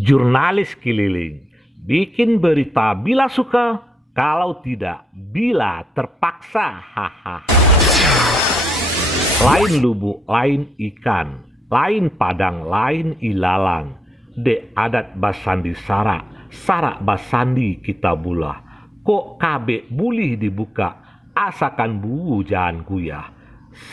Jurnalis keliling, bikin berita bila suka, kalau tidak bila terpaksa. Haha. Lain lubuk, lain ikan, lain padang, lain ilalang. De adat basandi sarak, sarak basandi kita bulah. Kok kabe bulih dibuka, asakan buu jangan kuyah.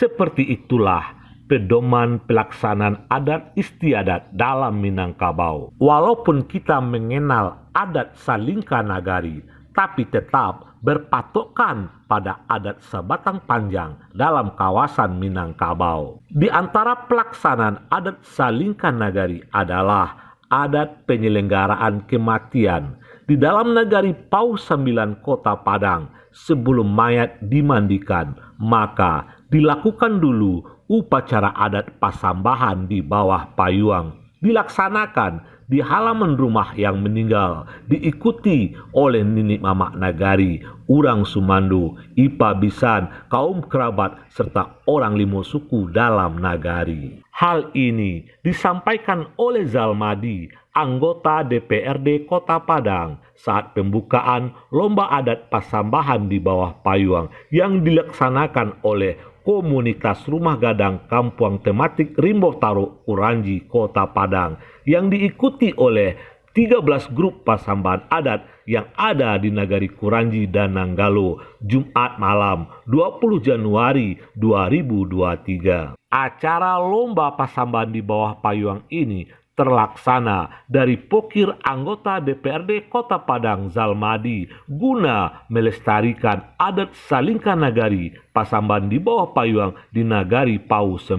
Seperti itulah pedoman pelaksanaan adat istiadat dalam Minangkabau. Walaupun kita mengenal adat Salingka Nagari, tapi tetap berpatokan pada adat Sebatang Panjang dalam kawasan Minangkabau. Di antara pelaksanaan adat Salingka Nagari adalah adat penyelenggaraan kematian di dalam Nagari Pau 9 Kota Padang. Sebelum mayat dimandikan, maka dilakukan dulu upacara adat pasambahan di bawah payung. Dilaksanakan di halaman rumah yang meninggal, diikuti oleh Nini Mamak Nagari, Urang Sumandu, Ipa Bisan, kaum kerabat, serta orang limo suku dalam Nagari. Hal ini disampaikan oleh Zalmadi, anggota DPRD Kota Padang, saat pembukaan lomba adat pasambahan di bawah payung yang dilaksanakan oleh komunitas rumah gadang kampung tematik Rimbo Taro Kuranji Kota Padang yang diikuti oleh 13 grup pasambahan adat yang ada di Nagari Kuranji dan Nanggalo, Jumat malam 20 Januari 2023. Acara lomba pasambahan di bawah payung ini terlaksana dari pokir anggota DPRD Kota Padang Zalmadi guna melestarikan adat Salingka Nagari pasambahan di bawah payung di Nagari Pau 9.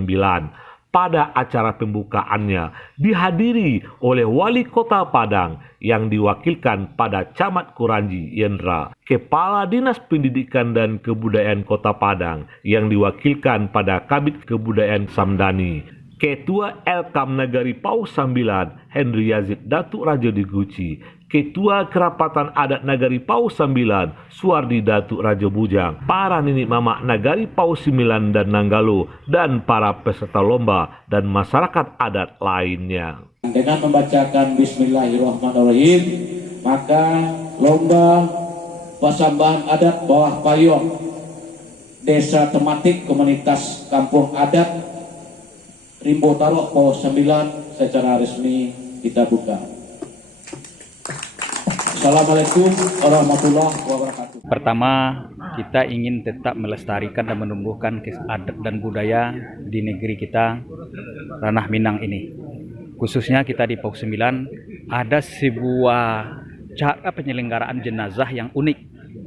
Pada acara pembukaannya dihadiri oleh Wali Kota Padang yang diwakilkan pada Camat Kuranji Yendra, Kepala Dinas Pendidikan dan Kebudayaan Kota Padang yang diwakilkan pada Kabid Kebudayaan Samdani, Ketua Elkam Nagari Pau 9 Henry Yazid Datuk Raja Diguci, Ketua Kerapatan Adat Nagari Pau 9 Suardi Datuk Raja Bujang, para Nini Mamak Nagari Pau 9 dan Nanggalo, dan para peserta lomba dan masyarakat adat lainnya. Dengan membacakan Bismillahirrahmanirrahim, maka lomba pasambahan adat bawah payung Desa Tematik Komunitas Kampung Adat Rimbo Taro Pau 9 secara resmi kita buka. Assalamualaikum warahmatullahi wabarakatuh. Pertama, kita ingin tetap melestarikan dan menumbuhkan adat dan budaya di negeri kita, Ranah Minang ini. Khususnya kita di Pau 9 ada sebuah cara penyelenggaraan jenazah yang unik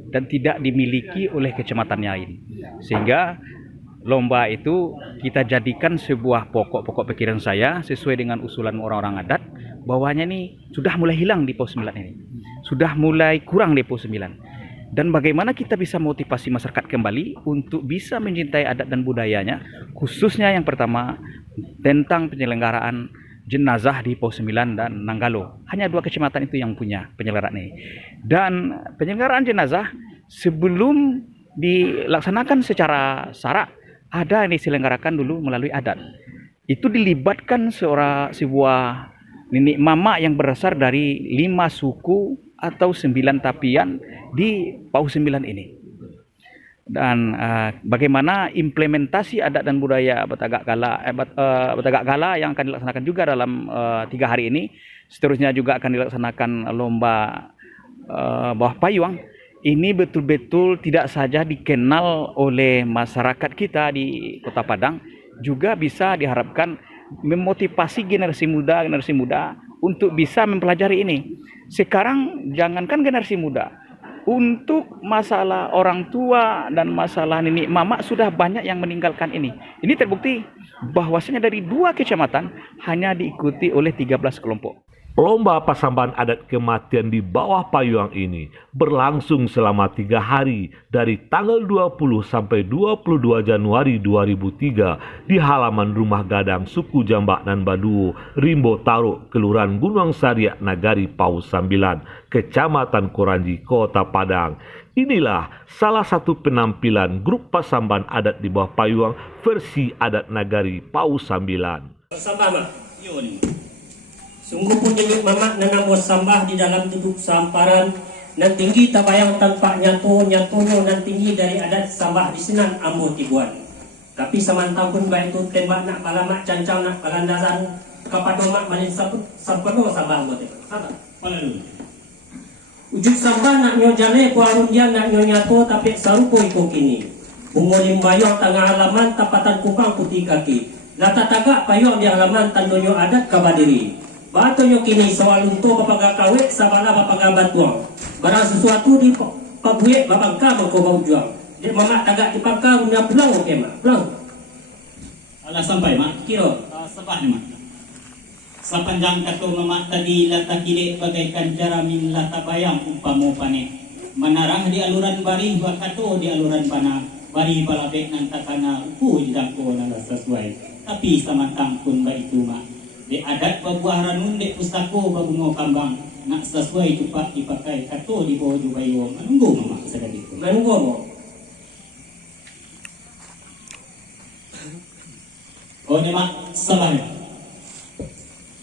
dan tidak dimiliki oleh kecamatan lain. Sehingga lomba itu kita jadikan sebuah pokok pikiran saya sesuai dengan usulan orang-orang adat, bahwanya ini sudah mulai hilang di Pau 9 ini. Sudah mulai kurang di Pau 9. Dan bagaimana kita bisa motivasi masyarakat kembali untuk bisa mencintai adat dan budayanya, khususnya yang pertama tentang penyelenggaraan jenazah di Pau 9 dan Nanggalo. Hanya 2 kecamatan itu yang punya penyelenggaraan ini. Dan penyelenggaraan jenazah sebelum dilaksanakan secara syarak, ada yang diselenggarakan dulu melalui adat. Itu dilibatkan sebuah nenek mama yang berasal dari 5 suku atau 9 tapian di Pau 9 ini. Dan bagaimana implementasi adat dan budaya Batagak Gala yang akan dilaksanakan juga dalam 3 hari ini. Seterusnya juga akan dilaksanakan lomba bawah payung. Ini betul-betul tidak saja dikenal oleh masyarakat kita di Kota Padang, juga bisa diharapkan memotivasi generasi muda untuk bisa mempelajari ini. Sekarang jangankan generasi muda, untuk masalah orang tua dan masalah nenek mama sudah banyak yang meninggalkan ini. Ini terbukti bahwasanya dari 2 kecamatan hanya diikuti oleh 13 kelompok. Lomba pasambahan adat kematian di bawah payung ini berlangsung selama 3 hari dari tanggal 20 sampai 22 Januari 2003 di halaman rumah gadang suku Jambak nan Baduo, Rimbo Taro, Kelurahan Gunung Sariak, Nagari Pau 9, Kecamatan Kuranji, Kota Padang. Inilah salah satu penampilan grup pasambahan adat di bawah payung versi adat Nagari Pau 9. Sambah, Mak. Yun. Sungguh pun demi mamak nanamo sambah di dalam duduk samparan nan tinggi tabayang tanpa nyatonyo nan tinggi dari adat sambah di sinan ambo tibuan. Tapi samantang pun baik itu tembak nak balamak cancang nak balandasan kapadomak malin sampeno sambah ambo tibuan. Sabar. Ujuk sambah nak nyo jale kuarun dia nak nyo nyato tapi sarupo iko kini. Bungolim bayong tengah halaman tapatan kupang putih kaki. Lata tagak payong di halaman tandonyo adat kabadiri. Bato nyo kini sawalunto bapaga kawek sabala bapaga batuang. Barang sesuatu di pabuye babangka mengko bau juang. Dia mamak tagak di pangka rumah pulang oke mak. Pulang. Alah sampai mak. Kiro. Sabah ni mak. Sepanjang kata mamak tadi lata kilik bagaikan jaramin lata bayang umpamo pane. Menarah di aluran bari buat kato di aluran panah. Bari balabek nan takana upu jangko nang sesuai. Tapi samantang pun baik itu mak. Di adat babuah ranun di pustako babungo kambang nak sesuai cepat dipakai kato di bawah jubayo menunggu mama sekali itu Menunggu mo. oh ni mak sabar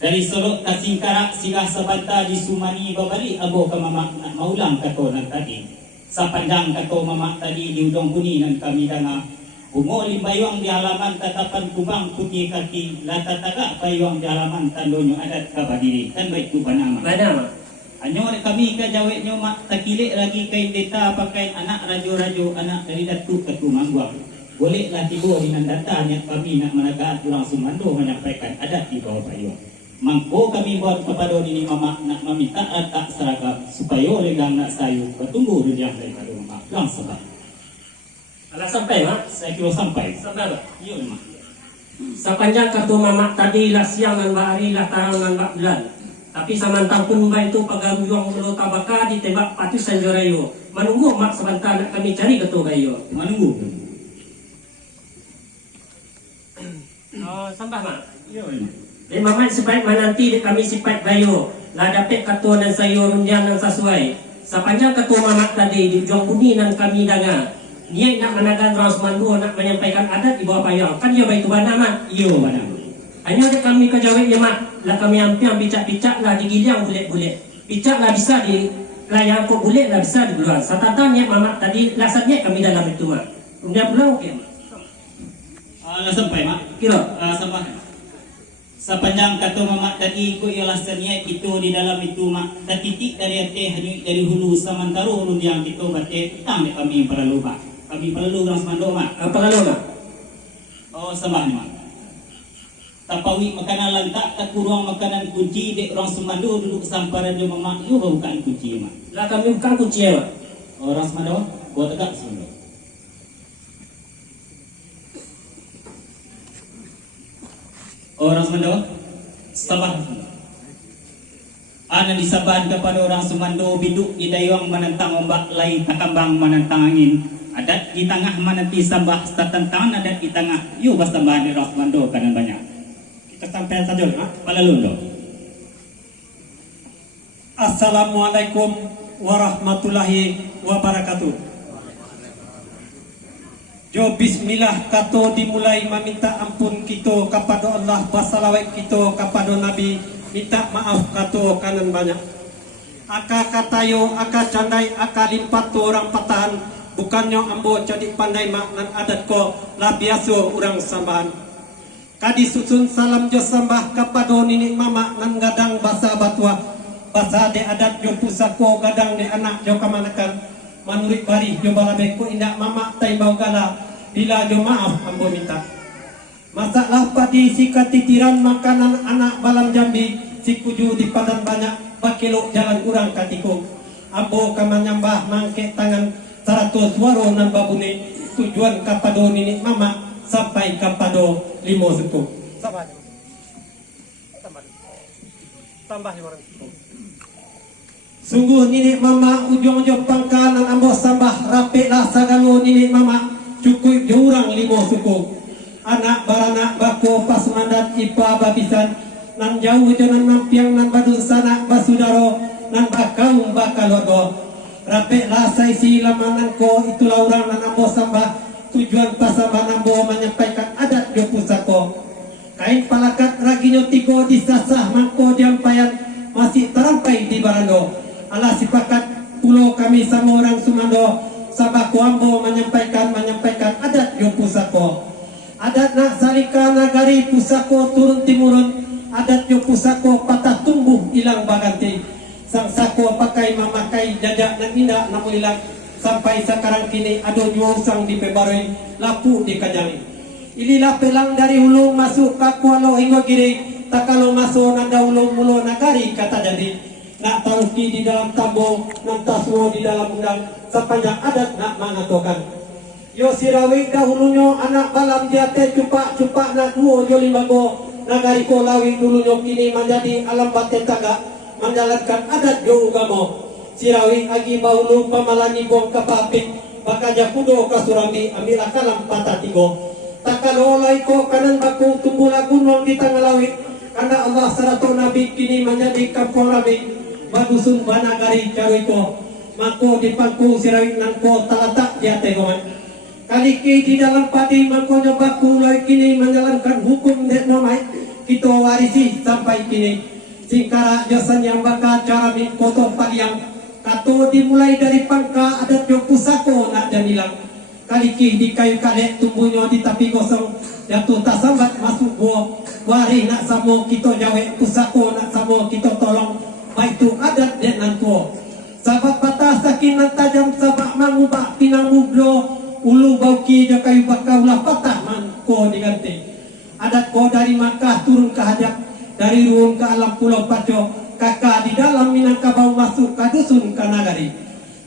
dari Solok ke Singkarak singgah sebanta di Sumani babali abo ke mama nak maulang kato nan tadi sepanjang kato mama tadi di ujung kuni nan kami dana Bungo limbayong di halaman tatapan kubang putih kaki lata tagak payong di halaman tandonyo adat kabadiri kan baik tu panama. Mana? Anyo kami ka jawe nyo mak takilik lagi kain data pakai anak rajo-rajo anak dari datu ke tumangguang. Boleh lah tibo di data niat kami nak menagaat pulang Sumando menyampaikan adat di bawah payong. Mangko kami buat kepada ini mama nak meminta atak seragam supaya legang nak sayu bertunggu di yang daripada mama pulang sebab. Alah sampai mak. Saya kira sampai. Sampai mak. Iya mak. Sepanjang kartu mamak tadi lah siang dan bahari lah tarang dan bak bulan. Tapi samantang pun mbak itu pagayuang mulut tabaka ditembak patus sanjorayo. Menunggu mak sebentar nak kami cari ketua kayo. Menunggu. Oh, sampai mak. Iya mak. Di mamak sebaik menanti kami sipat kayo. Lah dapat ketua dan sayur rundian dan sesuai. Sepanjang ketua mamak tadi di ujung bumi dan kami dengar. Dia nak menagan Rausmandu nak menyampaikan adat di bawah payung. Kan dia baik tu mana mak? Iya mak. Hanya ada kami kejawabnya mak. Lah kami ampiang picak-picak lah digiling bulet-bulet. Picak lah bisa di layar kok bulet lah bisa di keluar. Satatannya mamak tadi lasatnya kami dalam itu mak. Kemudian pulang okey mak. Alah sampai mak. Kira. Sampai. Sepanjang kata mamak tadi ko ialah seniat itu di dalam itu mak. Titik dari teh dari hulu samantara ulun yang kita batik tang kami perlu mak. Kami perlu orang semando mak. Apa kalau mak? Oh sembah mak. Tapawi makanan lantak tak kurang makanan kunci dek orang semando duduk samparan dia mamak yo bukan kunci mak. Lah kami bukan kunci mak. Orang semando buat tegak semando. Orang semando sabah. Ana disabahan kepada orang semando biduk di dayung menentang ombak lai takambang menentang angin. Adat di tengah menanti sambah setentang adat di tengah yuk bas tambahan di orang semando kanan banyak. Kita sampai saja palalundo. Assalamualaikum warahmatullahi wabarakatuh. Jo bismillah kato dimulai meminta ampun kita kepada Allah, bersalawat kita kepada Nabi, minta maaf kato kanan banyak. Aka katayo, aka candai, aka limpat tu orang patahan, bukannya ambo jadi pandai maknan adat ko lah biasa orang sambahan. Kadi susun salam jo sambah kepada nini mama nan gadang basa batua, basa de adat jo pusako gadang de anak jo kamanakan. Manurik bari jo balabeko indak mama taibau gala bila jo maaf ambo minta. Masalah padi si ketitiran makanan anak balam Jambi si kuju di padan banyak bakilo jalan kurang katiko. Ambo kamanyambah mangke tangan 100 waro nan babune tujuan kapado nini mama sampai kapado 5 suku. Tambah 5 suku. Sungguh nini mama ujung-ujung pangkalan ambo sambah rapi lah sagalo nini mama cukup jurang 5 suku. Anak baranak bako pas mandat ipa babisan nan jauh jalan nampiang nan badun sanak basudaro nan bakaum bakalorgo. Rapi lah saisi lamanan ko itulah orang nan ambo sambah tujuan pasambah ambo menyampaikan adat di pusako. Kain palakat raginyo tigo disasah mangko diampayan masih terampai di barando. Allah sipakat pulau kami sama orang Sumando Sabah Kuambo menyampaikan adat yo pusako. Adat nak salika nagari pusako turun timurun. Adat yo pusako patah tumbuh hilang baganti. Sang sako pakai mamakai jajak dan indah namu hilang. Sampai sekarang kini ado juang di pebaroi lapu di kajang. Ililah pelang dari hulu masuk ke kualo hingga kiri. Tak kalau masuk nanda hulu mulo nagari kata jadi. Nak taruki di dalam tambo, nak taswo di dalam undang, sepanjang adat nak mengatakan. Yo sirawi dahulunya anak balam jate cupak nak duo jo limbago, nagari ko lawi dulunya kini menjadi alam batin taga, menjalankan adat jo ugamo. Sirawi agi bahulu pamalani bong kapapik, bakaja kudo kasurambi ambil kalam patah tigo. Tak kalau laiko kanan baku tumbuh gunung di tengah lawit, karena Allah seratu Nabi kini menjadi kampung Nabi. Bagusun banagari cariko mako di pangku sirawit nangko talatak di ate goman kaliki di dalam padi mako nyoba kulai kini menjalankan hukum dek nomai kita warisi sampai kini singkara jasan yang bakal cara min koto paliang kato dimulai dari pangka adat yo pusako nak janilang kaliki di kayu kalek tumbuhnya di tapi kosong jatuh tak sambat masuk buah wari nak samo kita jawe pusako nak samo kita tolong itu adat dan nantuo. Sabab patah sakin nan tajam sabak mangubah pinamu blo ulu bauki jakai bakaulah patah mangko diganti. Adat ko dari Makkah turun ke Hajab, dari ruang ke alam pulau Paco, kakak di dalam Minangkabau masuk ke dusun ke nagari.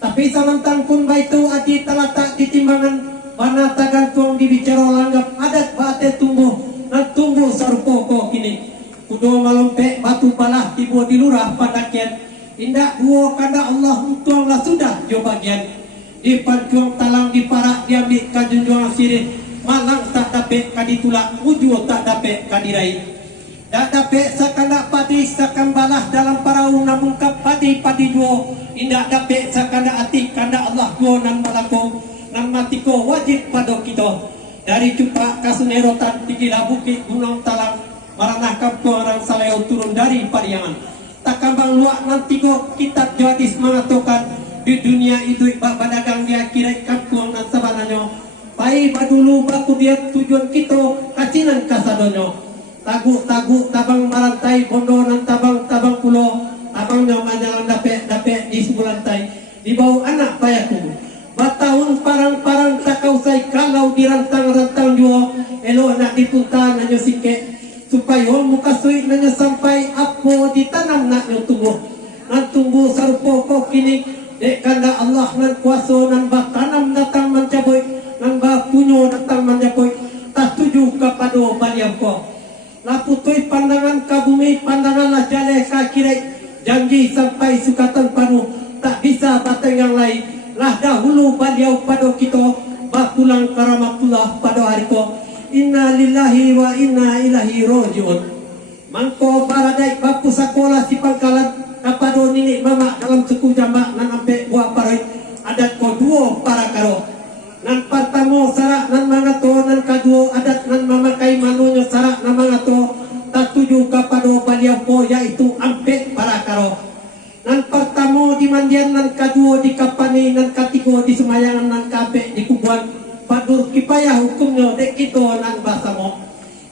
Tapi samantang pun baitu adi talatak di timbangan mana tagantuang dibicaro langgap adat bate tumbuh dan tumbuh sarupoko kini. Kudo malompe batu palah tibo di lurah padakian indak duo kada Allah untuang lah sudah jo bagian di pancuang talang di parak diambil kajunjuang sirih malang tak dapat kaditulak ujo tak dapat kadirai tak dapat sakanda padi sakambalah dalam paraung namun kap padi duo indak dapat sakanda ati kanda Allah duo nan malako nan matiko wajib pada kita dari cupak kasunerotan tigila bukit gunung talang maranah kampung orang saleo turun dari pariangan tak kambang luak nanti kok kitab jadis mengatakan di dunia itu badagang di akhirat kampung dan sabananya pai badulu baku dia tujuan kita kacinan kasadonyo tagu tabang marantai bondo dan tabang pulau tabang nyaman jalan dape di sebulantai di bawah anak payaku batahun parang tak kau say kalau dirantang juo elo nak dipunta nanyo sike supaya muka suit nanya sampai apa ditanam nak tumbuh nan tumbuh sarupoko kini dek kanda Allah nan kuasa nan bah tanam datang mencaboy nan bah punyo datang mencaboy tak tuju kepada baliang ko laputui pandangan ka bumi pandangan lah jale ka kirai janji sampai sukatan panu tak bisa batang yang lain lah dahulu baliau pada kita bah pulang karamatullah pada hari ko inna lillahi wa inna ilahi rojiun mangko paradai bapu sekolah si pangkalan kapado nini mama dalam suku jambak nan ampe buah parai adat ko duo para karo nan pertamo sarak nan mangato nan kaduo adat nan mamakai manunya sarak nan mangato tak tuju kapado baliau ko yaitu ampe para karo nan pertamo di mandian nan kaduo di kapani nan katigo di semayangan nan kape di kubuan padur kipayah hukumnya dek itu nan basamo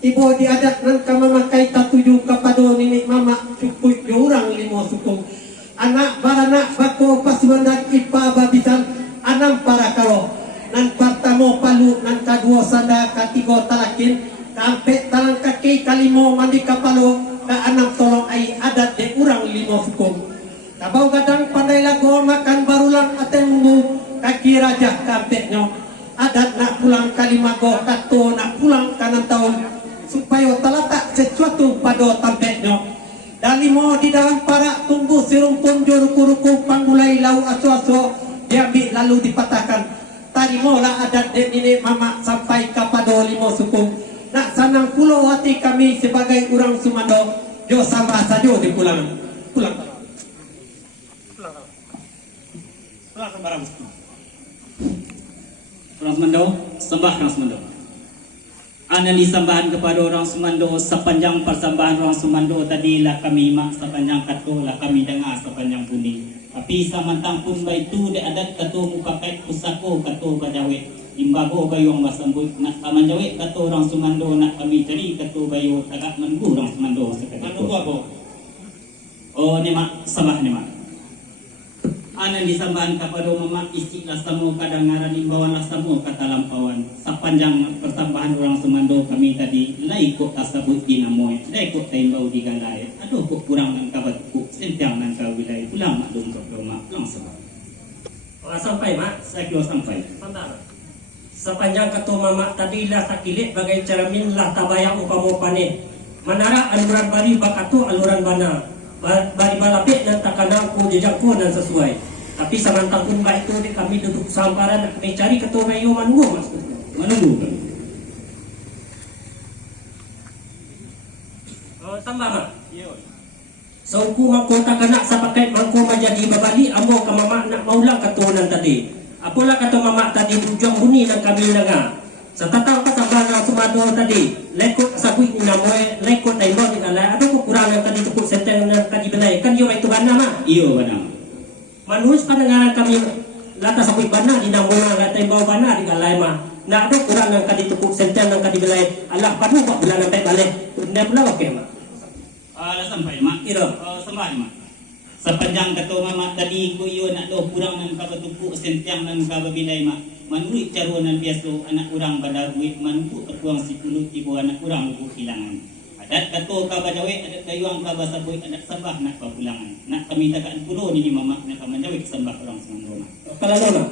ibu diadat nan kamamakai tatuju kapado nini mama cukup jurang limo suku anak baranak bako paswandak ipa babisan anam para karo nan pertamo palu nan kadua sanda katigo talakin kampe talang kaki kalimo mandi kapalo ka anam tolong ai adat de urang limo suku kabau gadang pandai lago makan barulang atengu kaki raja kampe nyo adat nak pulang kalimago kato nak pulang kanan tahun supaya talatak sesuatu pada tampeknya dan limo di dalam parak tumbuh sirumpun joruku-ruku panggulai lau aso-aso diambil lalu dipatahkan tadi mola adat dek ini mama sampai kepada limo suku nak sanang pulau hati kami sebagai orang Sumando jo sama saja di pulang barang Orang Semendo, sembah orang Semendo. Anan disambahan kepada orang Sumando sepanjang persambahan orang Sumando tadi lah kami mak sepanjang katu lah kami dengar sepanjang bunyi. Tapi samantang pun baitu de adat katu muka kait pusako katu bajawet imbago bayong masambut nak kamanjawet katu orang Sumando nak kami cari katu bayo tagak mengu orang Sumando sekatu. Oh ni mak sambah ni mak. Anan disambahan kepada mama istiqlah samu kadangaran imbauan lah samu kata lampauan sepanjang persambahan orang Sumando kami tadi laikok tasabut dinamoy laikok taimbau digalai aduh kok kurang nan kabatku sentiang nan ka wilayah pulang maklum ke rumah pulang sebab Sampai mak. saya kira sampai Mantap. Sepanjang ketua mama tadi lah sakilit bagai cermin lah tabayang upamo pane. Manara aluran bari bakatu aluran bana. Bari balapit dan takanangku jejakku dan sesuai. Tapi samantang pun baik itu kami duduk samparan nak kami cari ketua bayu menunggu maksudnya. menunggu kan Sambah mak. Sauku mangko takanak sa pakai mangko menjadi babali ambo ka mama nak maulang katunan tadi. Apalah kata mama tadi tujuan buni dan kami dengar. Sa tataw ka sa bana Sumando tadi. Lekot sa kuit ni namoy, lekot ay mo ni ala. Ano ko kurangan tadi tukuk senteng na tadi belai. Kan yo itu bana mak. iyo banang Manusia pandengaran kami lata sa kuit bana di namoy nga tay bawa bana di alay ma. Na ada kurangan kadi tukuk senteng nang kadi belai. Allah panu kok bulan sampai balik. Nya pula okey mak. lah sampai mak Iro. sampai mak sepanjang kata mama tadi ko iyo nak do kurang nan kabatuku sentiang nan kababilay mak manurut caruanan biasa anak kurang badawi manurut ketuang sipulut ibu anak kurang buku hilangan adat kato kabajawe adat kayuang kabasaboy adat sabah nak papulangan nak kami takaan pulo ni mama nak kamanjawe sembah orang Sumando mak Kalau mak.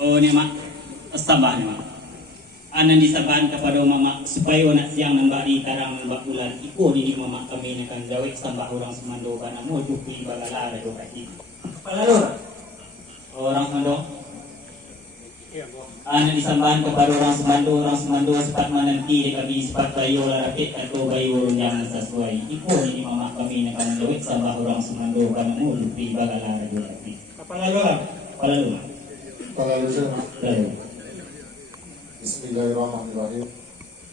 oh ni mak sabah ni mak anan disabahan kepada mama supaya nak siang nambari tarang nambak bulan iko ni mama kami nak jawe sambah orang Sumando bana mo jupi bagala ada kaki Kalau orang Sumando anan disambahan kepada orang Sumando sepat menanti di kami sepat bayo lah rakit atau bayo jangan sesuai iko ni mama kami nak jawe sambah orang Sumando bana mo jupi bagala ada kaki kepala lu lalu Bismillahirrahmanirrahim.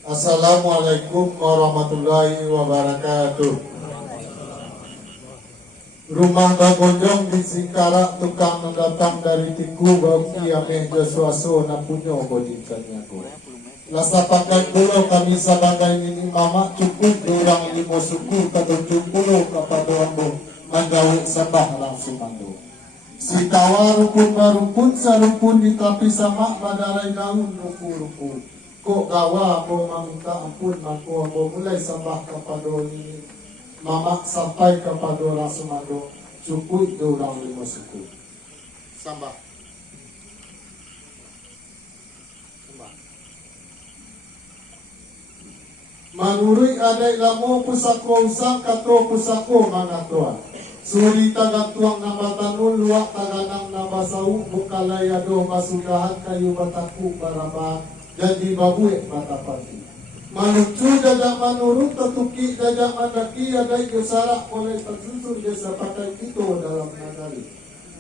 Assalamualaikum warahmatullahi wabarakatuh. Rumah Bagonjong di Singkarak tukang mendatang dari Tiku Bauki Ameh Josuaso Napunyo Bodikannya ko. Lasa pakai pulau kami sebagai ini mama cukup durang limo suku ketujuh puluh kepada ambo mandawi sabah langsung mando. Si tawa rupun marupun sarupun di tapi sama badarai daun rupu-rupu. Kok gawa mo meminta ampun mako mo mulai sambah kepada ini mama sampai kepada orang Sumando cukup orang lima suku. Sambah. Manurui adai lamo pusako usang kato pusako mangatua. Suri taga tuang nama tanul luak taganang nama sau bukalaya do masudahan kayu bataku baraba jadi babuek mata pati. Manucu jajak manurut tetuki jajak mandaki adai kesarak oleh tersusun jasa pakai itu dalam nagari.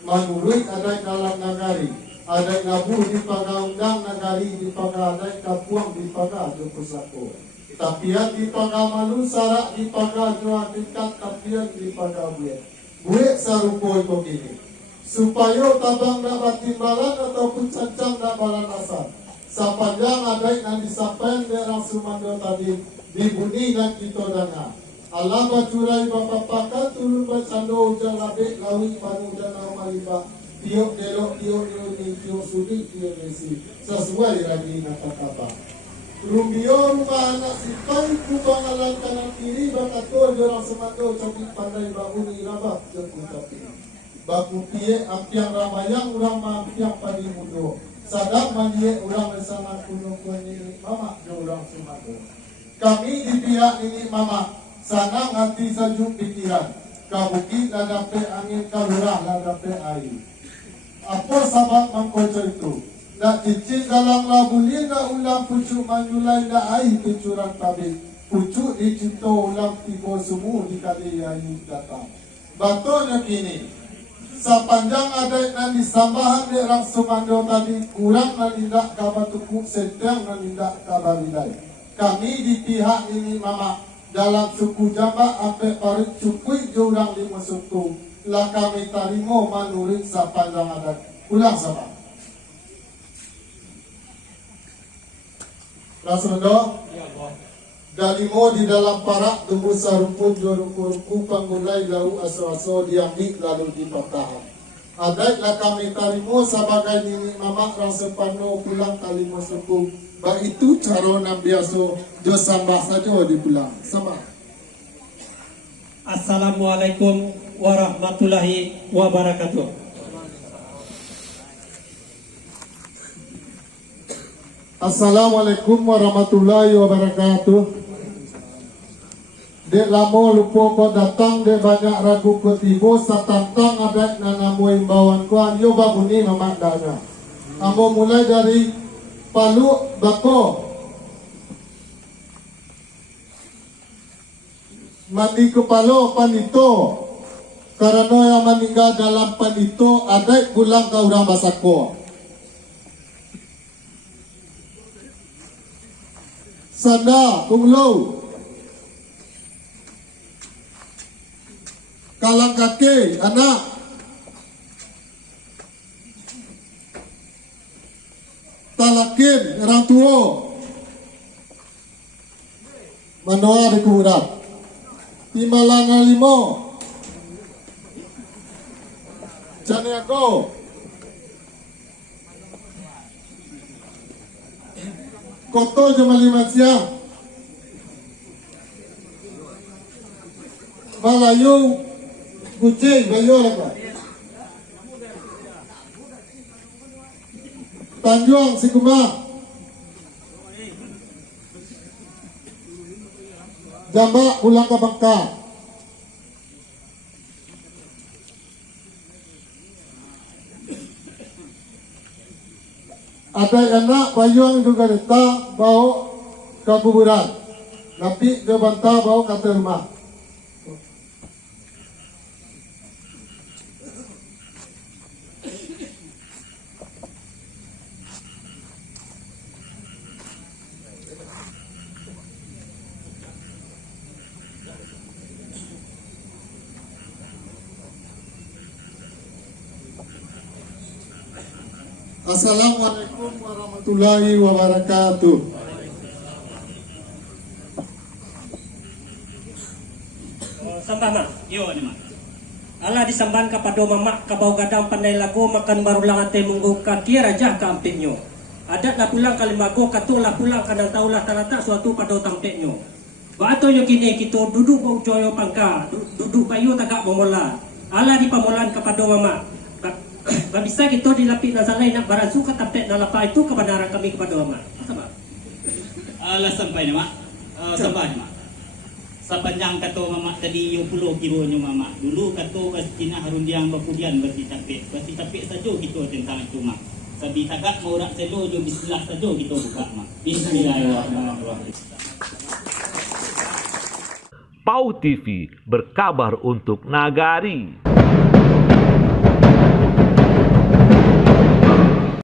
Manurut adai dalam nagari. Adai ngabu di paga undang nagari di paga adai kapuang di paga jopusako. Tapian di paga malu sarak di paga jua tingkat tapian di paga buet. Buet sarupoi begini supaya tabang dapat timbalan ataupun cancang dapat asal sepanjang ada yang disampaikan dari Sumando tadi dibuni dan kita dengar Allah bacurai bapak pakat turun bercando ujang labik lawi panu dan maliba tiok delok tiok sudi tiok nesi sesuai lagi nata kata Rumbio rumah anak sipai kubang alam kanan kiri bakator orang Sumando cobi pandai bangun irabak jemput tapi baku pie ampiang ramayang urang ampiang padi mudo sadap manie urang bersama kuno ini mama do orang Sumando kami di pihak ini mama sanang hati sajuk pikiran kabuki ladape angin kalurah ladape air apa sabab mangkoco itu nak cicing dalam labuli nak ulang pucuk manulai nak air kecuran tabik. Pucuk dicipto ulang tiba semua di kali ayu datang. Batoknya kini, sepanjang adat nan disambahan di rang sumando tadi, kurang nan indak kabar tukuk sedang nan indak kabar bidai. Kami di pihak ini mama dalam suku Jambak sampai parit cukui jurang 5 suku. Lah kami tarimo manurit sepanjang adat. Ulang sama. Rasulullah dalimo di dalam parak tumbuh sarumpun ruku-ruku pangulai lau aso-aso diambil lalu dipatahan. Adatlah kami tarimo sebagai nini mamak rasa pano pulang kalimo suku. Baik itu cara nam biasa jo sambah saja dipulang. Sama. Assalamualaikum warahmatullahi wabarakatuh. Assalamualaikum warahmatullahi wabarakatuh. Dek lamo lupa kau datang, dek banyak ragu ke tibo, satantang adat nanamu imbauan kau anyo babuni mamak dana. Ambo mulai dari Palu Bako. Mandi kepala panito. Karena yang meninggal dalam panito adat pulang ke orang basako. Sanda kumlau kalang kaki anak talakin orang tua manoa di kuburan timalangan limo janiago koto jemali manusia Malayu kucing bayo apa Tanjung Sikuma Jambak pulang ke Bangka ada anak payung juga letak bawa ke kuburan. Tapi dia bantah bawa ke rumah. Assalamualaikum warahmatullahi wabarakatuh. Sambah mak. Yo ni mak. Allah disamban kepada mamak kabau gadang pandai lagu makan barulang ate munggu kaki raja ke ampinyo. Adat lah pulang kalimago katulah pulang kadang taulah talata suatu pada tampeknyo. Bato yo kini kita duduk bau joyo pangka, duduk bayu tagak memola. Allah dipamolan kepada mamak. Bisa kita dilapik nasalai nak barasu ke tampek nalapa itu kebenaran kami kepada mamak. Sama. Allah sampai ni mak. Sampai ni mak. Sepanjang kata mamak tadi yo 10 kilo nyo mamak. Dulu kata Cina harundiang bapudian bertitapik. Bertitapik saja kita tentang itu mak. Sabi tagak mau rak selo jo bismillah saja kita buka mak. Bismillahirrahmanirrahim. Pau TV berkabar untuk Nagari.